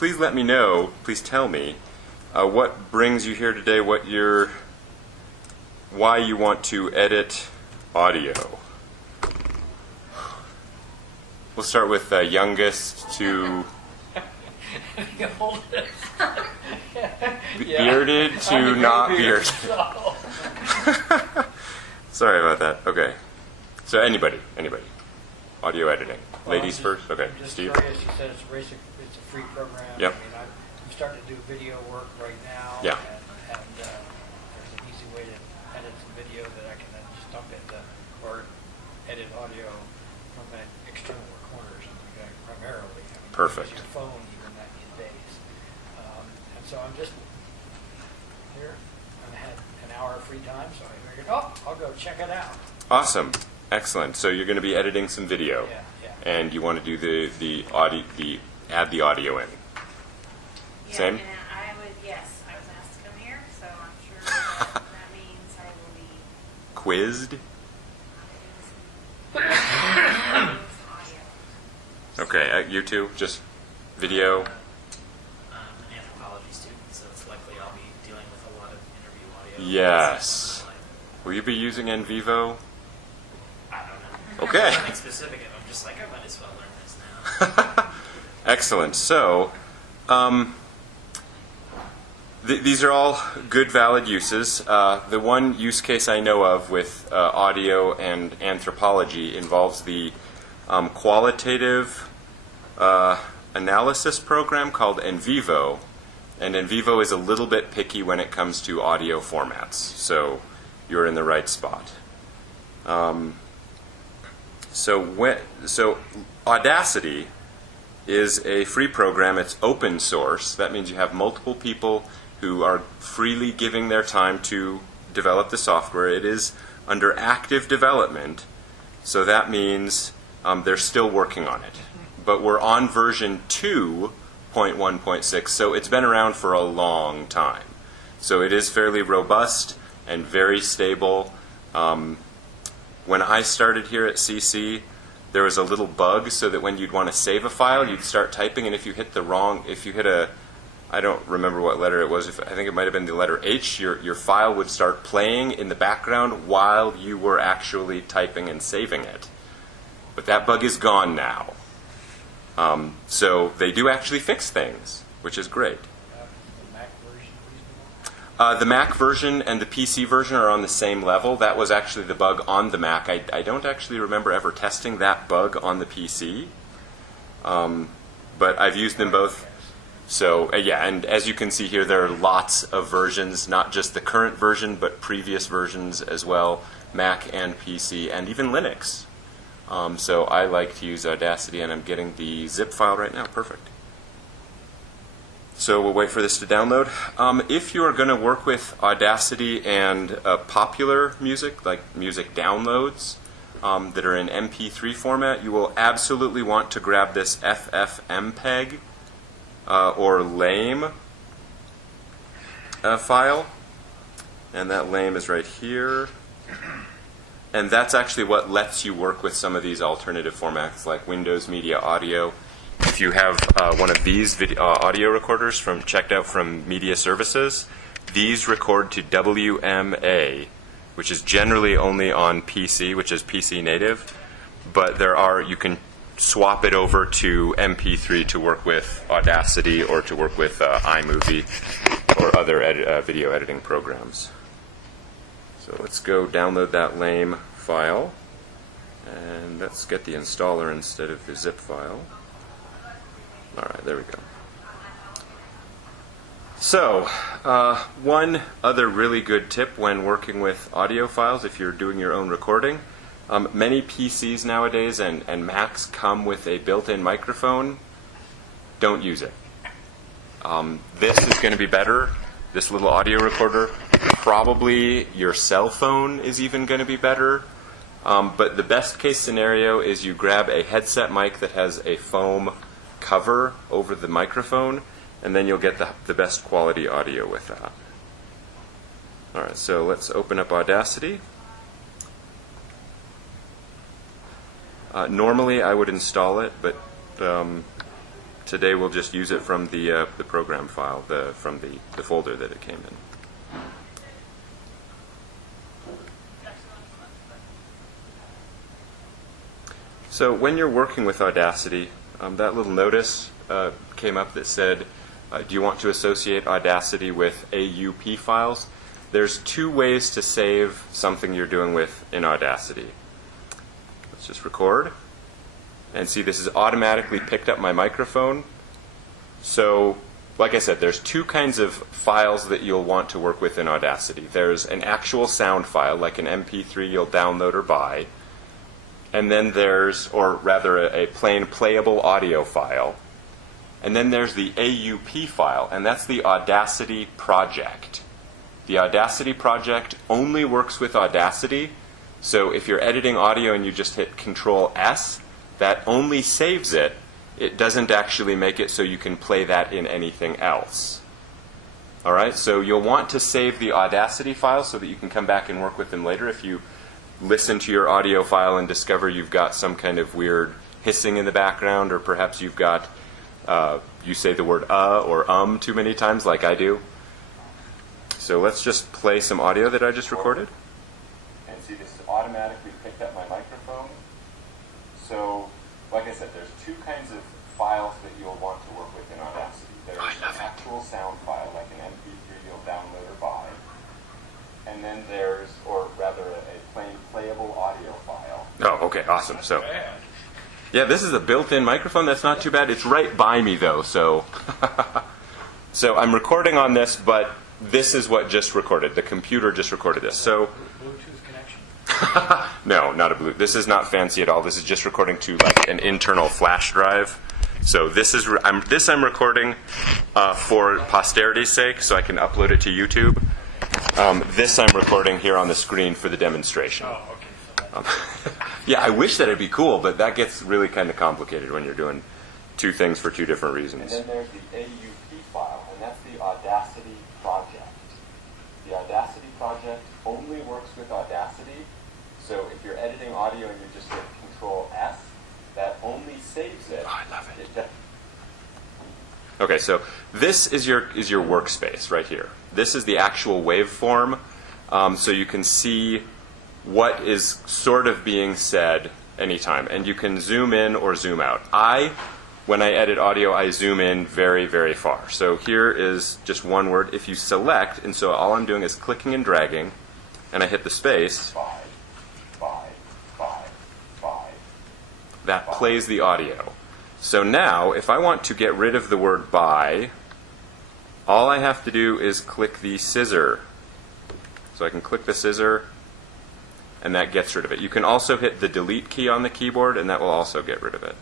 please let me know, please tell me, what brings you here today, why you want to edit audio. We'll start with youngest to bearded to not bearded. Sorry about that. Okay. So anybody. Audio editing. Ladies first? Okay. I'm just Steve? curious, you said it's a free program. Yep. I mean, I'm starting to do video work right now. Yeah. And there's an easy way to edit some video that I can then just dump into, or edit audio from an external recorder or something like that, primarily. I mean, Perfect. use your phone even that these days. And so I'm just here, and I had an hour of free time, so I figured, I'll go check it out. Awesome. Excellent. So you're going to be editing some video. Yeah. And you want to do the audio, add the audio in. Yeah, Same? and I was asked to come here, so I'm sure that means I will be Quizzed? audio. Okay, you two, just video. I'm an anthropology student, so it's likely I'll be dealing with a lot of interview audio. Yes. Will you be using NVivo? I don't know. Okay. Nothing specific. I'm just like, I might as well learn this now. Excellent. So, these are all good, valid uses. The one use case I know of with audio and anthropology involves the qualitative analysis program called NVivo. And NVivo is a little bit picky when it comes to audio formats. So, you're in the right spot. So Audacity is a free program. It's open source. That means you have multiple people who are freely giving their time to develop the software. It is under active development, so that means they're still working on it. But we're on version 2.1.6, so it's been around for a long time. So it is fairly robust and very stable. When I started here at CC, there was a little bug so that when you'd want to save a file, you'd start typing, and if you hit I don't remember what letter it was, I think it might have been the letter H, your file would start playing in the background while you were actually typing and saving it. But that bug is gone now. So they do actually fix things, which is great. The Mac version reasonable? The Mac version and the PC version are on the same level. That was actually the bug on the Mac. I don't actually remember ever testing that bug on the PC, but I've used them both. So yeah, and as you can see here, there are lots of versions, not just the current version, but previous versions as well, Mac and PC, and even Linux. So I like to use Audacity, and I'm getting the zip file right now. Perfect. So we'll wait for this to download. If you are going to work with Audacity and popular music, like music downloads that are in MP3 format, you will absolutely want to grab this FFmpeg or lame file. And that lame is right here. And that's actually what lets you work with some of these alternative formats like Windows Media Audio. If you have one of these audio recorders checked out from Media Services, these record to WMA, which is generally only on PC, which is PC native. But you can swap it over to MP3 to work with Audacity or to work with iMovie or other video editing programs. So let's go download that lame file. And let's get the installer instead of the zip file. All right, there we go. So, one other really good tip when working with audio files, if you're doing your own recording, many PCs nowadays and Macs come with a built-in microphone. Don't use it. This is going to be better, this little audio recorder. Probably your cell phone is even going to be better. But the best case scenario is you grab a headset mic that has a foam cover over the microphone, and then you'll get the best quality audio with that. All right, so let's open up Audacity. Normally I would install it, but today we'll just use it from the program file, from the folder that it came in. So when you're working with Audacity, that little notice came up that said, do you want to associate Audacity with AUP files? There's two ways to save something you're doing in Audacity. Let's just record. And see, this has automatically picked up my microphone. So, like I said, there's two kinds of files that you'll want to work with in Audacity. There's an actual sound file, like an MP3 you'll download or buy. And then there's, or rather a plain playable audio file. And then there's the AUP file, and that's the Audacity project. The Audacity project only works with Audacity. So if you're editing audio and you just hit Control-S, that only saves it. It doesn't actually make it so you can play that in anything else. All right, so you'll want to save the Audacity file so that you can come back and work with them later. If you listen to your audio file and discover you've got some kind of weird hissing in the background, or perhaps you've got, you say the word or too many times like I do. So let's just play some audio that I just recorded. And see, this has automatically picked up my microphone. So, like I said, there's two kinds of files that you'll want to work with in Audacity. There's an actual sound file, like an MP3 you'll download or buy. And then there's, or rather, a plain playable audio file. Oh, okay, awesome. So, yeah, this is a built-in microphone. That's not too bad. It's right by me, though. So, so I'm recording on this, but this is what just recorded. The computer just recorded this. So, Bluetooth connection? no, not a Bluetooth. This is not fancy at all. This is just recording to like an internal flash drive. So this is I'm recording for posterity's sake, so I can upload it to YouTube. This I'm recording here on the screen for the demonstration. Oh, okay. So Yeah, I wish that it'd be cool, but that gets really kind of complicated when you're doing two things for two different reasons. And then there's the AUP file, and that's the Audacity project. The Audacity project only works with Audacity, so if you're editing audio and you just hit Control-S, that only saves it. Oh, I love it. Okay, so this is your workspace right here. This is the actual waveform, so you can see what is sort of being said anytime, and you can zoom in or zoom out. When I edit audio, I zoom in very, very far. So here is just one word. If you select, and so all I'm doing is clicking and dragging, and I hit the space, that plays the audio. So now, if I want to get rid of the word by, all I have to do is click the scissor. So I can click the scissor, and that gets rid of it. You can also hit the delete key on the keyboard, and that will also get rid of it.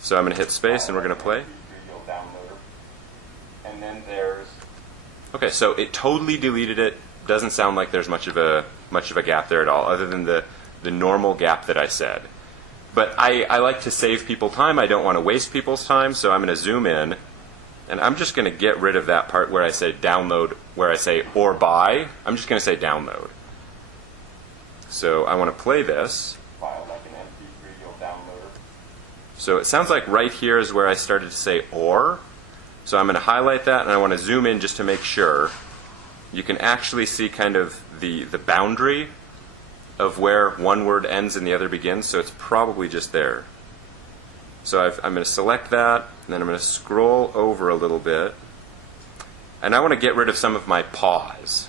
So I'm going to hit space, and we're going to play. And then there's... Okay, so it totally deleted it. Doesn't sound like there's much of a gap there at all, other than the normal gap that I said. But I like to save people time. I don't want to waste people's time, so I'm going to zoom in. And I'm just going to get rid of that part where I say download, where I say or buy. I'm just going to say download. So I want to play this. File like an MP3 you'll download. So it sounds like right here is where I started to say or. So I'm going to highlight that, and I want to zoom in just to make sure. You can actually see kind of the boundary of where one word ends and the other begins, so it's probably just there. So I'm going to select that, and then I'm going to scroll over a little bit. And I want to get rid of some of my pause.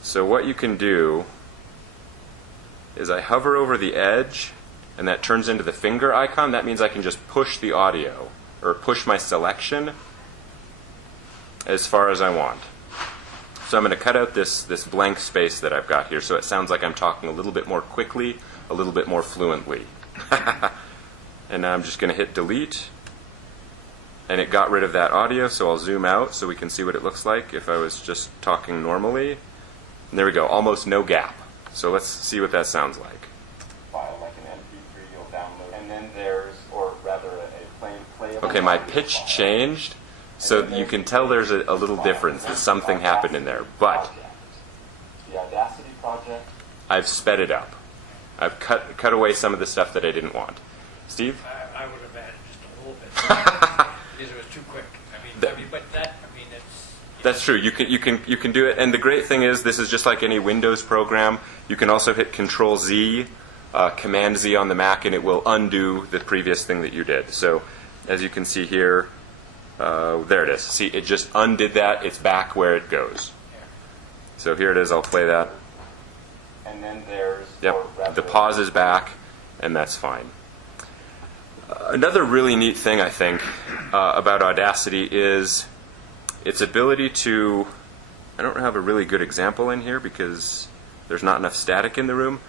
So what you can do is I hover over the edge, and that turns into the finger icon. That means I can just push the audio, or push my selection as far as I want. So I'm going to cut out this blank space that I've got here, so it sounds like I'm talking a little bit more quickly, a little bit more fluently. And now I'm just going to hit delete, and it got rid of that audio, so I'll zoom out so we can see what it looks like if I was just talking normally. And there we go, almost no gap. So let's see what that sounds like. File like an MP3 you'll download, and then there's, or rather a plain playable. Okay, my pitch changed, so you can tell there's a little difference, that something happened in there. But the Audacity project, I've sped it up. I've cut away some of the stuff that I didn't want. Steve? I would have added just a little bit. That's true. You can do it, and the great thing is this is just like any Windows program. You can also hit Control Z, Command Z on the Mac, and it will undo the previous thing that you did. So, as you can see here, there it is. See, it just undid that. It's back where it goes. So here it is. I'll play that. And then there's the pause is back, and that's fine. Another really neat thing I think about Audacity is its ability to, I don't have a really good example in here because there's not enough static in the room,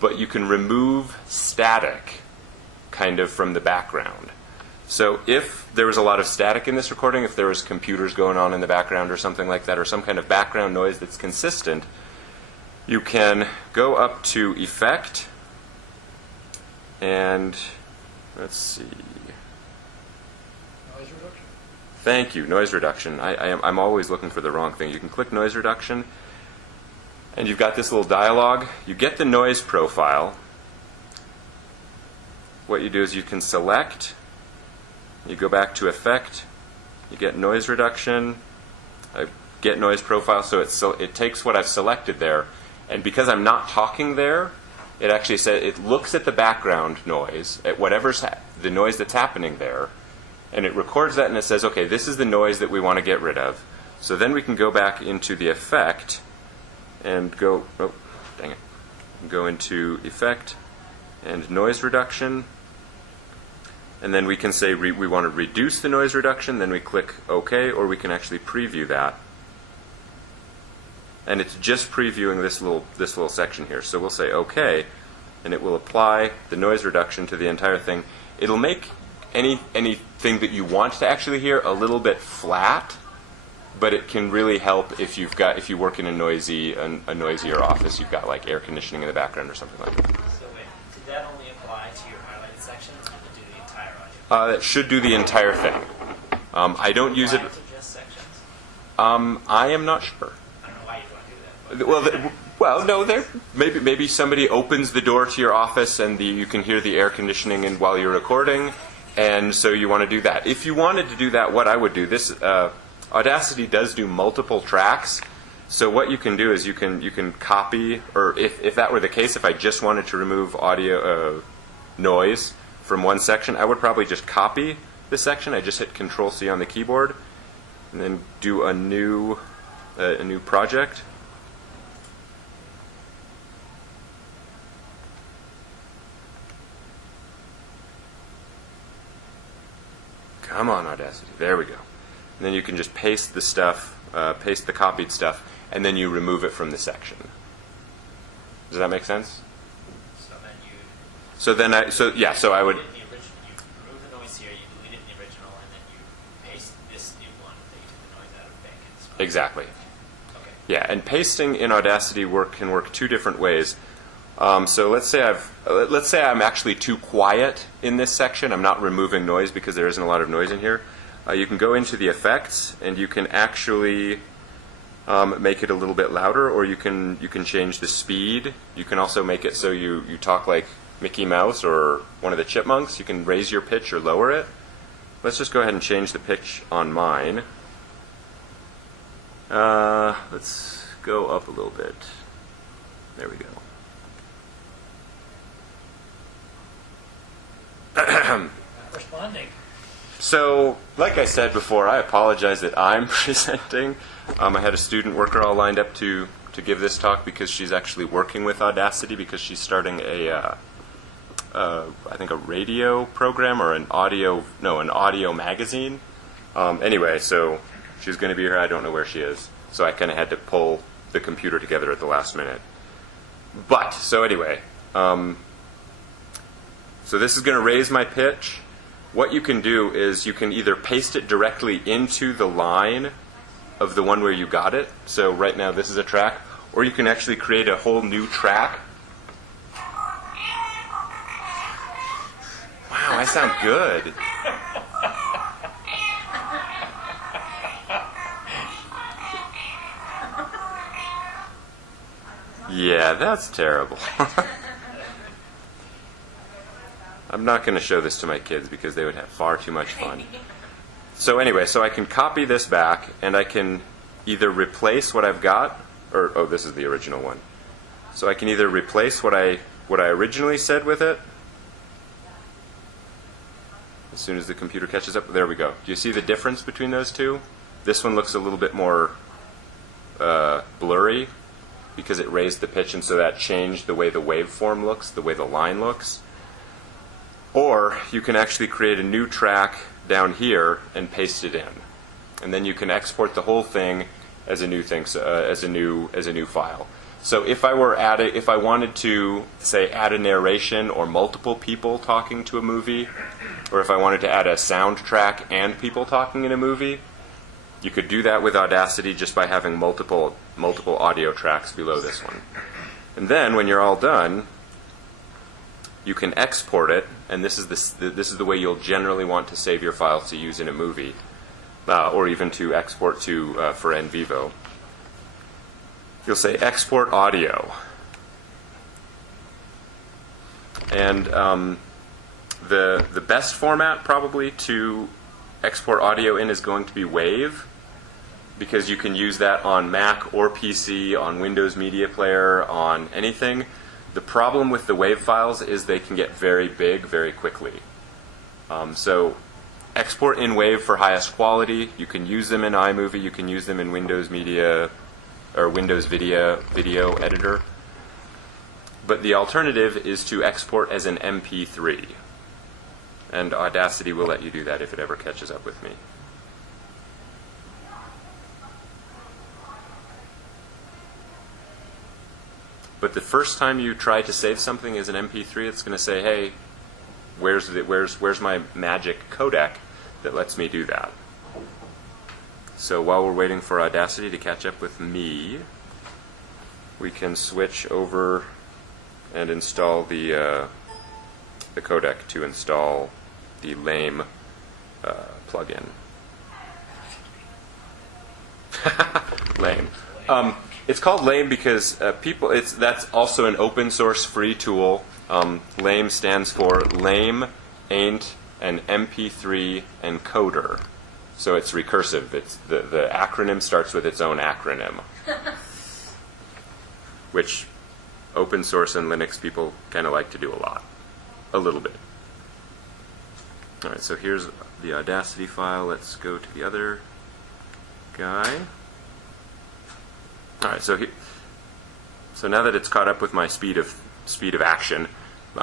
but you can remove static kind of from the background. So if there was a lot of static in this recording, if there was computers going on in the background or something like that, or some kind of background noise that's consistent, you can go up to Effect, and let's see. Noise reduction. Thank you, noise reduction. I'm always looking for the wrong thing. You can click noise reduction, and you've got this little dialog. You get the noise profile. What you do is you can select, you go back to Effect, you get noise reduction, get noise profile, so it takes what I've selected there, and because I'm not talking there, it actually says, it looks at the background noise, at whatever's the noise that's happening there, and it records that and it says, okay, this is the noise that we want to get rid of. So then we can go back into the effect and go, oh, dang it, go into Effect and noise reduction, and then we can say we want to reduce the noise reduction, then we click OK, or we can actually preview that. And it's just previewing this little section here. So we'll say OK, and it will apply the noise reduction to the entire thing. It'll make anything that you want to actually hear a little bit flat, but it can really help if you work in a noisier office. You've got like air conditioning in the background or something like that. So wait, did that only apply to your highlighted sections, or did it do the entire audio? That should do the entire thing. I don't use it. To just sections? I am not sure. I don't know why you'd want to do that. Well, no. Maybe somebody opens the door to your office and you can hear the air conditioning while you're recording, and so you want to do that. If you wanted to do that, what I would do, this Audacity does do multiple tracks. So what you can do is you can copy, or if that were the case, if I just wanted to remove audio noise from one section, I would probably just copy the section. I just hit Control C on the keyboard, and then do a new project. Come on, Audacity. There we go. And then you can just paste the stuff, paste the copied stuff, and then you remove it from the section. Does that make sense? So then you. So I would. You remove the noise here, you delete it in the original, and then you paste this new one that you took the noise out of back in this one. Exactly. Okay. Yeah, and pasting in Audacity can work two different ways. So let's say I'm actually too quiet in this section. I'm not removing noise because there isn't a lot of noise in here. You can go into the effects and you can actually make it a little bit louder, or you can change the speed. You can also make it so you talk like Mickey Mouse or one of the chipmunks. You can raise your pitch or lower it. Let's just go ahead and change the pitch on mine. Let's go up a little bit. There we go. Responding. So, like I said before, I apologize that I'm presenting. I had a student worker all lined up to give this talk because she's actually working with Audacity because she's starting I think a radio program or an audio magazine. Anyway, so she's going to be here. I don't know where she is. So I kind of had to pull the computer together at the last minute. But, so anyway, so this is going to raise my pitch. What you can do is you can either paste it directly into the line of the one where you got it. So right now this is a track. Or you can actually create a whole new track. Wow, I sound good. Yeah, that's terrible. I'm not going to show this to my kids because they would have far too much fun. So anyway, so I can copy this back, and I can either replace what I've got, or oh, this is the original one. So I can either replace what I originally said with it. As soon as the computer catches up, there we go. Do you see the difference between those two? This one looks a little bit more blurry because it raised the pitch, and so that changed the way the waveform looks, the way the line looks. Or you can actually create a new track down here and paste it in, and then you can export the whole thing as a new thing, as a new file. So if I wanted to say add a narration or multiple people talking to a movie, or if I wanted to add a soundtrack and people talking in a movie, you could do that with Audacity just by having multiple audio tracks below this one. And then when you're all done, you can export it, and this is the way you'll generally want to save your files to use in a movie, or even to export to for en vivo. You'll say export audio, and the best format probably to export audio in is going to be WAV, because you can use that on Mac or PC, on Windows Media Player, on anything. The problem with the WAV files is they can get very big very quickly. So export in WAV for highest quality. You can use them in iMovie. You can use them in Windows Media or Windows Video Editor. But the alternative is to export as an MP3. And Audacity will let you do that if it ever catches up with me. But the first time you try to save something as an MP3, it's going to say, "Hey, where's my magic codec that lets me do that?" So while we're waiting for Audacity to catch up with me, we can switch over and install the codec to install the lame plugin. Lame. It's called lame because that's also an open source free tool. Lame stands for Lame Ain't an MP3 Encoder. So it's recursive. It's the acronym starts with its own acronym, which open source and Linux people kind of like to do a little bit. All right, so here's the Audacity file. Let's go to the other guy. All right, so now that it's caught up with my speed of action,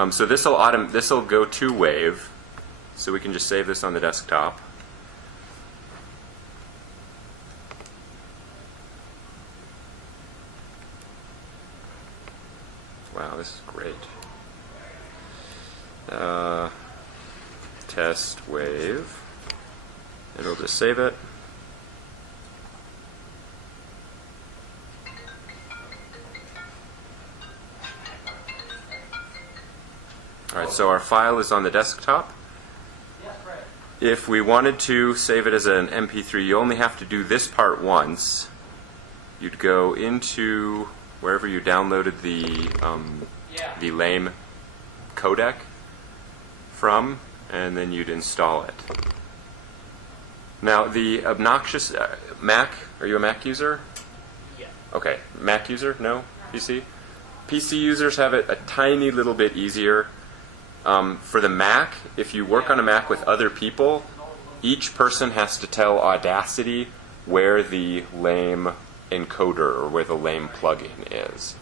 so this will go to WAV, so we can just save this on the desktop. Wow, this is great. Test WAV. It'll just save it. All right, so our file is on the desktop. If we wanted to save it as an MP3, you only have to do this part once. You'd go into wherever you downloaded the lame codec from, and then you'd install it. Now, the obnoxious Mac, are you a Mac user? Yeah. Okay, Mac user? No? PC? PC users have it a tiny little bit easier. For the Mac, if you work on a Mac with other people, each person has to tell Audacity where the lame encoder or where the lame plugin is.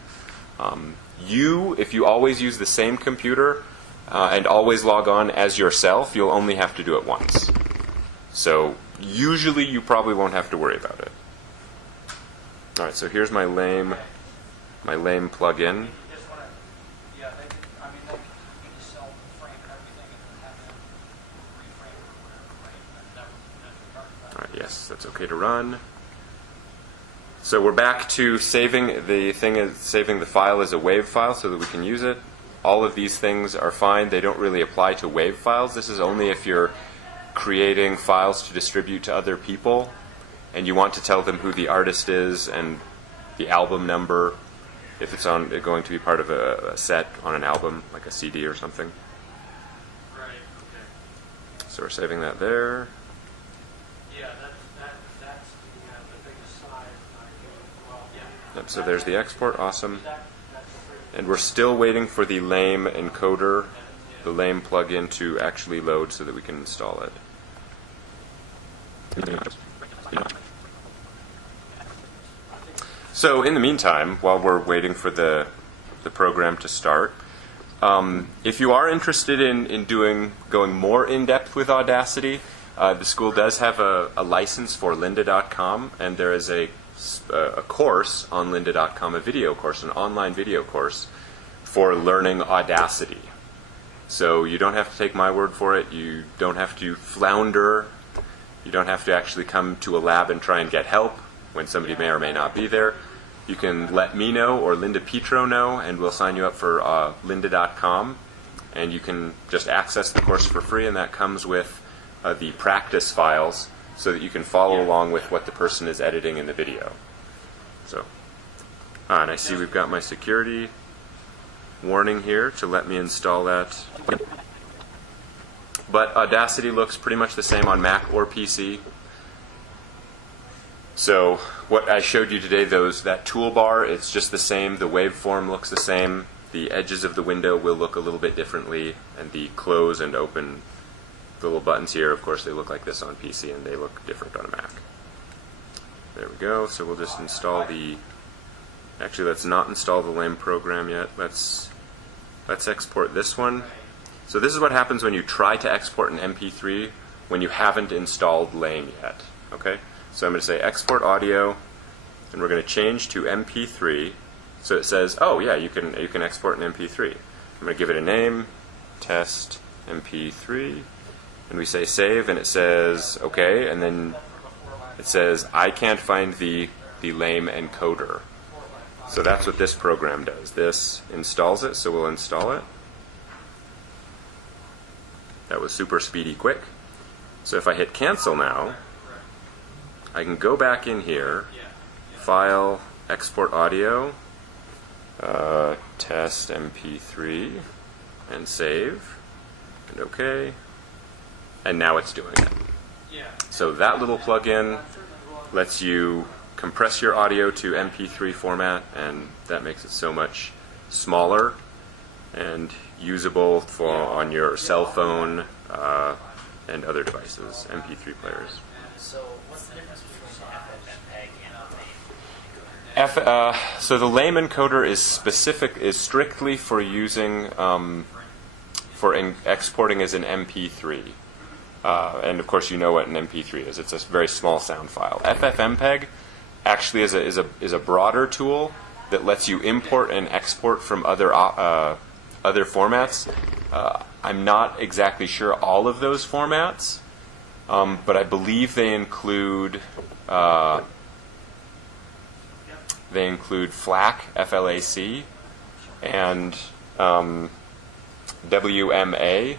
If you always use the same computer and always log on as yourself, you'll only have to do it once. So usually you probably won't have to worry about it. All right, so here's my lame plugin. All right, yes, that's okay to run. So we're back to saving the file as a WAV file so that we can use it. All of these things are fine. They don't really apply to WAV files. This is only if you're creating files to distribute to other people and you want to tell them who the artist is and the album number, if it's going to be part of a set on an album, like a CD or something. Right, okay. So we're saving that there. Yep, so there's the export, awesome. And we're still waiting for the LAME encoder, the LAME plugin to actually load so that we can install it. So in the meantime, while we're waiting for the program to start, if you are interested in going more in depth with Audacity, the school does have a license for lynda.com, and there is a course on lynda.com, a video course, an online video course for learning Audacity. So you don't have to take my word for it. You don't have to flounder. You don't have to actually come to a lab and try and get help when somebody may or may not be there. You can let me know or Linda Petro know, and we'll sign you up for lynda.com. And you can just access the course for free, and that comes with the practice files so that you can follow along with what the person is editing in the video. So, and I see we've got my security warning here to let me install that. But Audacity looks pretty much the same on Mac or PC. So what I showed you today, that toolbar, it's just the same. The waveform looks the same. The edges of the window will look a little bit differently, and the close and open, the little buttons here, of course, they look like this on PC, and they look different on a Mac. There we go. So we'll just install the... Actually, let's not install the LAME program yet. Let's export this one. So this is what happens when you try to export an MP3 when you haven't installed LAME yet. Okay? So I'm going to say export audio, and we're going to change to MP3. So it says, oh yeah, you can export an MP3. I'm going to give it a name, test MP3, and we say save, and it says okay, and then it says I can't find the LAME encoder. So that's what this program does. This installs it, so we'll install it. That was super speedy quick. So if I hit cancel now, I can go back in here, file, export audio, test MP3, and save, and OK. And now it's doing it. So that little plugin lets you compress your audio to MP3 format, and that makes it so much smaller and usable on your cell phone and other devices, MP3 players. So what's the difference between the FFmpeg and the LAME encoder? So the LAME encoder is strictly for using exporting as an MP3. And of course you know what an MP3 is. It's a very small sound file. FFmpeg actually is a broader tool that lets you import and export from other formats. I'm not exactly sure all of those formats, but I believe they include FLAC, F-L-A-C, and WMA,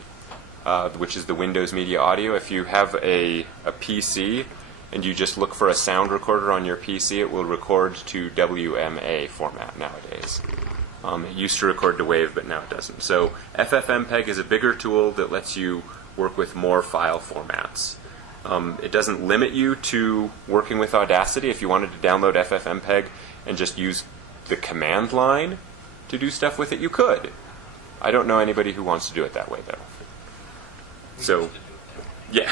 which is the Windows Media Audio. If you have a PC and you just look for a sound recorder on your PC, it will record to WMA format nowadays. It used to record to WAV, but now it doesn't. So FFmpeg is a bigger tool that lets you work with more file formats. It doesn't limit you to working with Audacity. If you wanted to download FFmpeg and just use the command line to do stuff with it, you could. I don't know anybody who wants to do it that way, though. So, yeah.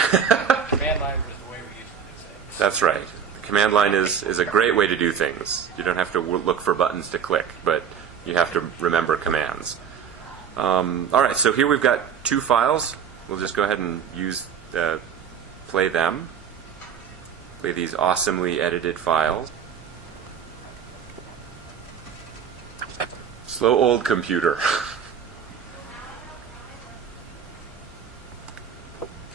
Command line was the way we used to do things. That's right. The command line is a great way to do things. You don't have to look for buttons to click, but you have to remember commands. All right, so here we've got two files. We'll just go ahead and play them. Play these awesomely edited files. Slow old computer.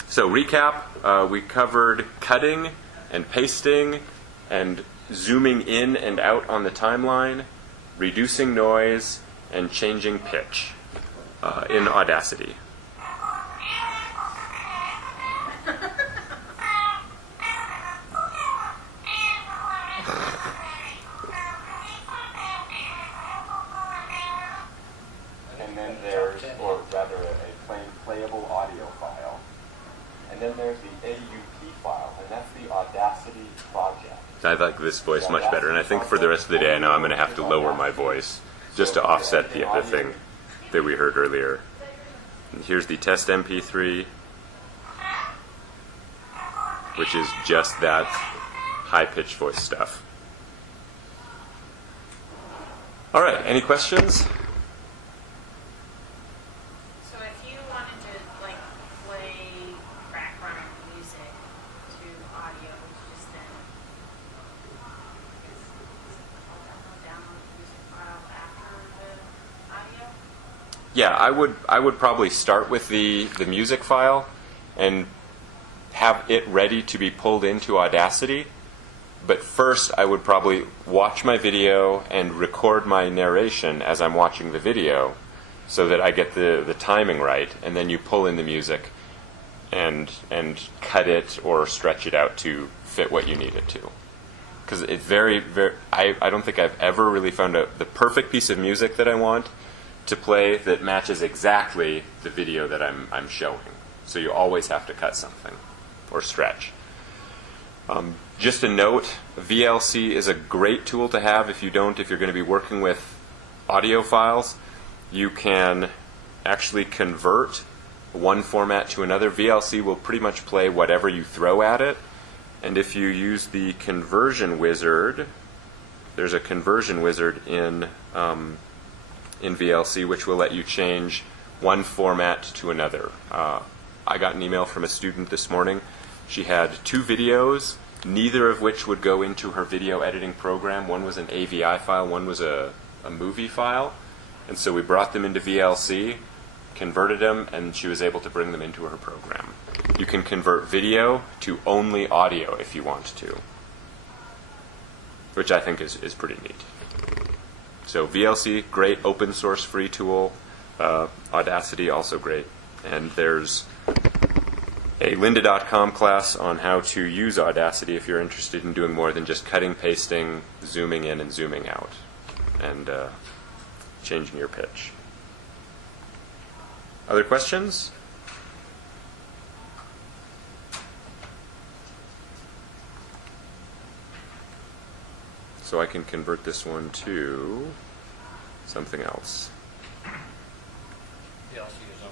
So recap, we covered cutting and pasting and zooming in and out on the timeline, reducing noise, and changing pitch in Audacity. And then there's, or rather a plain playable audio file. And then there's the AUP file, and that's the Audacity project. I like this voice much better, and I think for the rest of the day I know I'm going to have to lower my voice just to offset the thing that we heard earlier. And here's the test MP3, which is just that high-pitched voice stuff. All right, any questions? So if you wanted to like play background music to audio, just then download the music file after the audio? Yeah, I would probably start with the music file and have it ready to be pulled into Audacity. But first, I would probably watch my video and record my narration as I'm watching the video so that I get the timing right, and then you pull in the music and cut it or stretch it out to fit what you need it to. Because it's very, very, I don't think I've ever really found the perfect piece of music that I want to play that matches exactly the video that I'm showing. So you always have to cut something or stretch. Just a note, VLC is a great tool to have if you're going to be working with audio files. You can actually convert one format to another. VLC will pretty much play whatever you throw at it. And if you use the conversion wizard, there's a conversion wizard in VLC which will let you change one format to another. I got an email from a student this morning. She had 2 videos, neither of which would go into her video editing program. One was an AVI file, one was a movie file. And so we brought them into VLC, converted them, and she was able to bring them into her program. You can convert video to only audio if you want to, which I think is pretty neat. So VLC, great open source free tool. Audacity, also great. And there's a lynda.com class on how to use Audacity if you're interested in doing more than just cutting, pasting, zooming in and zooming out, and changing your pitch. Other questions? So I can convert this one to something else. VLC is only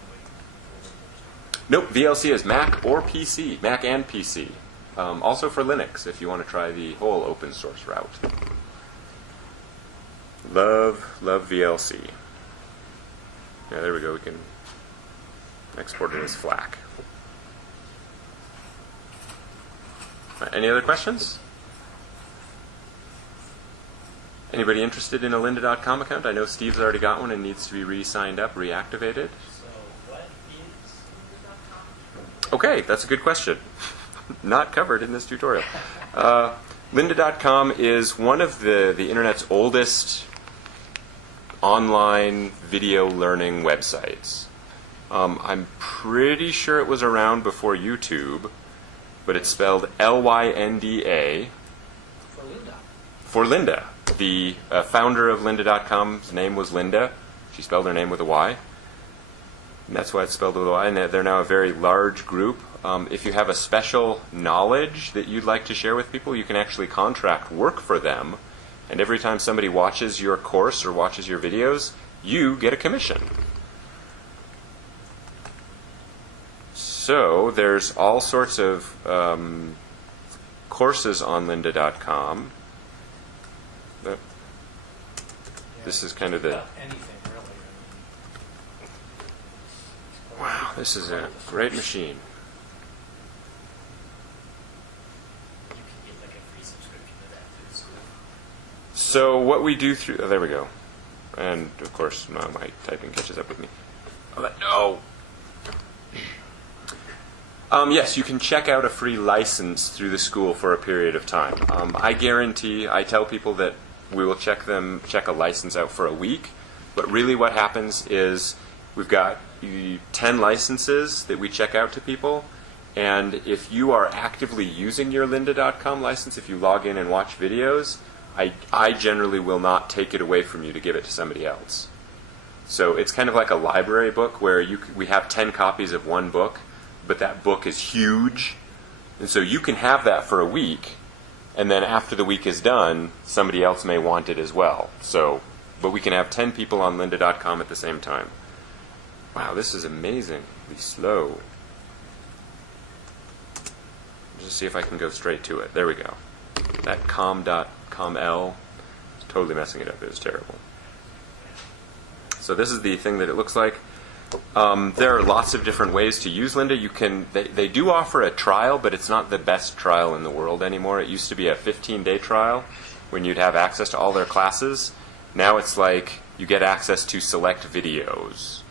Nope, VLC is Mac or PC, Mac and PC. Also for Linux, if you want to try the whole open source route. Love VLC. Yeah, there we go. We can export it as FLAC. Any other questions? Anybody interested in a lynda.com account? I know Steve's already got one and needs to be re-signed up, reactivated. So what is lynda.com? Okay, that's a good question. Not covered in this tutorial. Lynda.com is one of the internet's oldest online video learning websites. I'm pretty sure it was around before YouTube, but it's spelled Lynda for Linda. for Lynda. The founder of lynda.com's name was Linda. She spelled her name with a Y. And that's why it's spelled with a Y. And they're now a very large group. If you have a special knowledge that you'd like to share with people, you can actually contract work for them. And every time somebody watches your course or watches your videos, you get a commission. So there's all sorts of courses on lynda.com. This is kind of the... Anything, really. Wow, this is a great machine. You can get like a free subscription to that through the school. So what we do through... Oh, there we go. And, of course, my typing catches up with me. No! Yes, you can check out a free license through the school for a period of time. I tell people that we will check a license out for a week, but really what happens is we've got 10 licenses that we check out to people, and if you are actively using your lynda.com license, if you log in and watch videos, I generally will not take it away from you to give it to somebody else. So it's kind of like a library book where we have 10 copies of one book, but that book is huge, and so you can have that for a week, And then after the week is done, somebody else may want it as well. So, but we can have 10 people on lynda.com at the same time. Wow, this is amazingly slow. Just see if I can go straight to it. There we go. That com.coml is totally messing it up. It was terrible. So this is the thing that it looks like. There are lots of different ways to use Lynda. They do offer a trial, but it's not the best trial in the world anymore. It used to be a 15-day trial when you'd have access to all their classes. Now it's like you get access to select videos.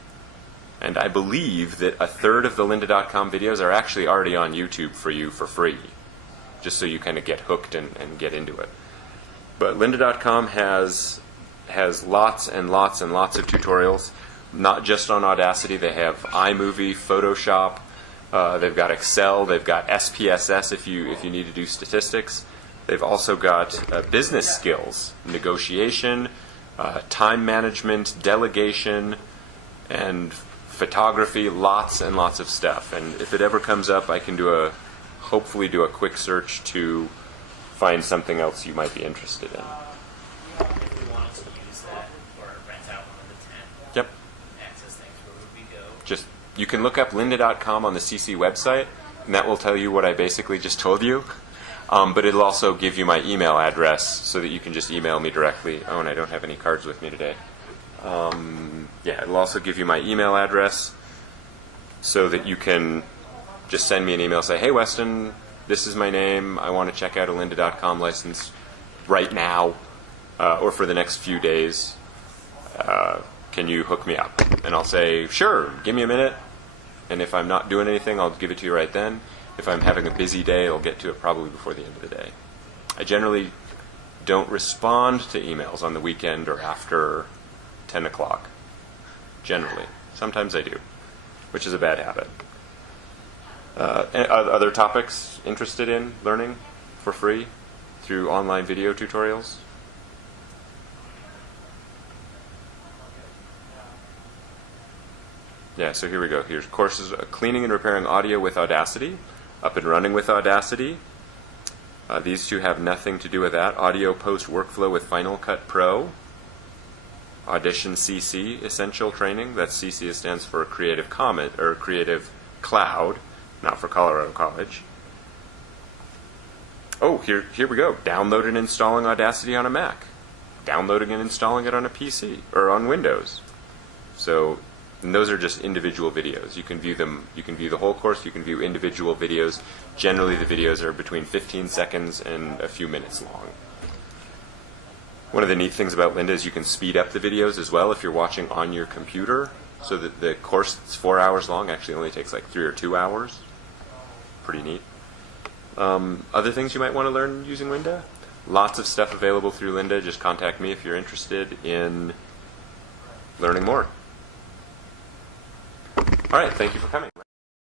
And I believe that a third of the lynda.com videos are actually already on YouTube for you for free, just so you kind of get hooked and get into it. But lynda.com has lots and lots and lots of tutorials, not just on Audacity. They have iMovie, Photoshop, they've got Excel, they've got SPSS if you need to do statistics. They've also got business skills, negotiation, time management, delegation, and photography, lots and lots of stuff. And if it ever comes up, I can hopefully do a quick search to find something else you might be interested in. If we wanted to use that or rent out one of the 10 Yep. access things, where would we go? Just, you can look up lynda.com on the CC website, and that will tell you what I basically just told you. But it'll also give you my email address so that you can just email me directly. Oh, and I don't have any cards with me today. Yeah, it'll also give you my email address so that you can just send me an email, say, hey, Weston, this is my name. I want to check out a lynda.com license right now or for the next few days. Can you hook me up? And I'll say, sure, give me a minute. And if I'm not doing anything, I'll give it to you right then. If I'm having a busy day, I'll get to it probably before the end of the day. I generally don't respond to emails on the weekend or after 10 o'clock. Generally. Sometimes I do, which is a bad habit. Other topics interested in learning for free through online video tutorials? Yeah, so here we go. Here's courses, cleaning and repairing audio with Audacity, up and running with Audacity. These two have nothing to do with that. Audio post workflow with Final Cut Pro. Audition CC Essential Training. That CC stands for Creative Commons or Creative Cloud, not for Colorado College. Oh, here we go. Downloading and installing Audacity on a Mac. Downloading and installing it on a PC or on Windows. So, and those are just individual videos. You can view them. You can view the whole course. You can view individual videos. Generally, the videos are between 15 seconds and a few minutes long. One of the neat things about Lynda is you can speed up the videos as well if you're watching on your computer, so that the course that's 4 hours long actually only takes like 3 or 2 hours. Pretty neat. Other things you might want to learn using Lynda? Lots of stuff available through Lynda. Just contact me if you're interested in learning more. All right, thank you for coming.